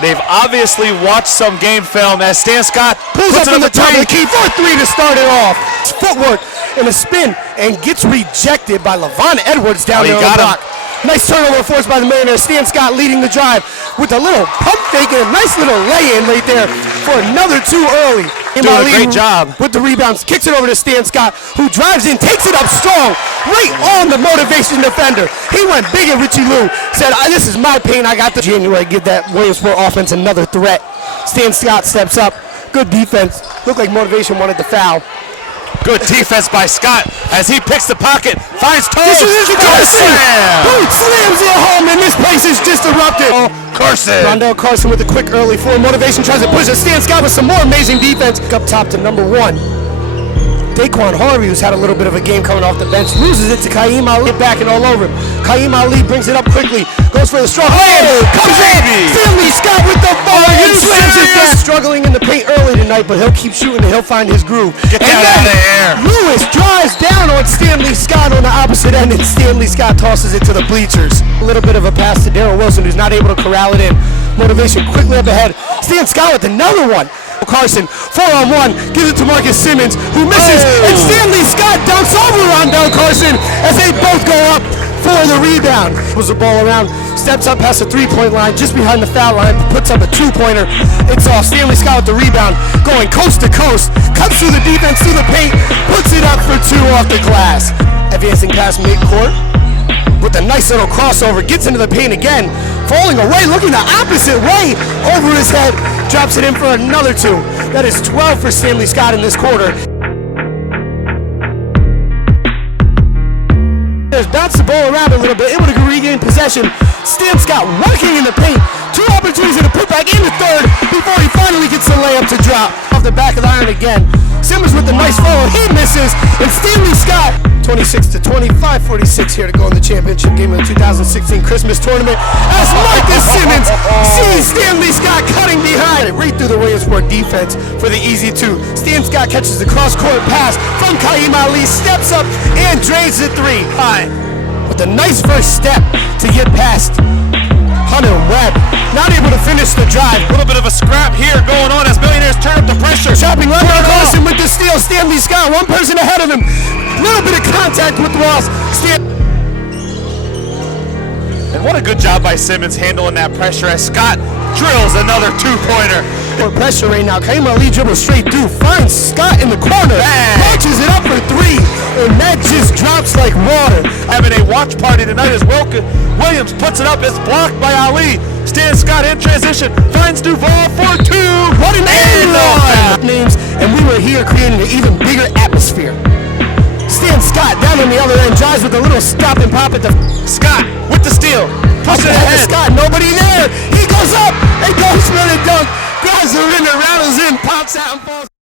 They've obviously watched some game film as Stan Scott pulls puts up it in on the top of the key for a three to start it off. Footwork and a spin and gets rejected by Levon Edwards down there on the block. Nice turnover forced by the Millionaires. Stan Scott leading the drive with a little pump fake and a nice little lay-in right there for another two early. Doing a great job with the rebounds. Kicks it over to Stan Scott, who drives in, takes it up strong, right on the motivation defender. He went big at Richie Lou. Said, this is my paint. I got the January. Give that Williamsport offense another threat. Stan Scott steps up. Good defense. Looked like motivation wanted the foul. Good defense by Scott as he picks the pocket, finds Toes. This is Carson! Who slams it home, and this place is just erupted. Carson. Rondell Carson with a quick early four. Motivation tries to push it. Stan Scott with some more amazing defense. Up top to number one. Daquan Harvey, who's had a little bit of a game coming off the bench, loses it to Kaim Ali, back and all over him. Kaim Ali brings it up quickly, goes for the strong comes in. Stanley Scott with the ball and slams it down. Struggling in the paint early tonight, but he'll keep shooting and he'll find his groove. Get that out of there. Lewis drives down on Stanley Scott on the opposite end, and Stanley Scott tosses it to the bleachers. A little bit of a pass to Darren Wilson, who's not able to corral it in. Motivation quickly up ahead. Stan Scott with another one. Carson, 4-on-1, gives it to Marcus Simmons, who misses, and Stanley Scott dunks over Rondell Carson as they both go up for the rebound. Was the ball around, steps up past the three-point line, just behind the foul line, puts up a two-pointer. It's off. Stanley Scott with the rebound, going coast to coast, cuts through the defense, through the paint, puts it up for two off the glass. Advancing past midcourt with a nice little crossover, gets into the paint again, falling away, looking the opposite way, over his head, drops it in for another two. That is 12 for Stanley Scott in this quarter. There's bounced the ball around a little bit, able to regain possession. Stan Scott working in the paint. Two opportunities to put back in the third before he finally gets the layup to drop. Off the back of the iron again. Simmons with the nice follow, he misses, and Stanley Scott 26-20, 5:46 here to go in the championship game of the 2016 Christmas tournament. As Marcus Simmons sees Stanley Scott cutting behind it, right through the Williamsport defense for the easy two. Stan Scott catches the cross-court pass from Kaim Ali, steps up and drains the three. With a nice first step to get past Hunter Webb. Not able to finish the drive. A little bit of a scrap here going on as Millionaires turn up the pressure. Chopping Rondell Carson with the steal. Stanley Scott, one person ahead of him. A little bit of contact with Ross. And what a good job by Simmons handling that pressure as Scott drills another two-pointer. Pressure right now. Kaim Ali dribbles straight through, finds Scott in the corner, launches it up for three, and that just drops like water. Having a watch party tonight as Williams puts it up, it's blocked by Ali. Stan Scott in transition, finds Duval for two. What an names, and we were here creating an even bigger atmosphere. Stan Scott down on the other end, drives with a little stop and pop at the Scott with the steal, pushes it ahead. Scott, nobody there. He goes up and goes for the dunk. Grabs the rim and rattles in, pops out and falls.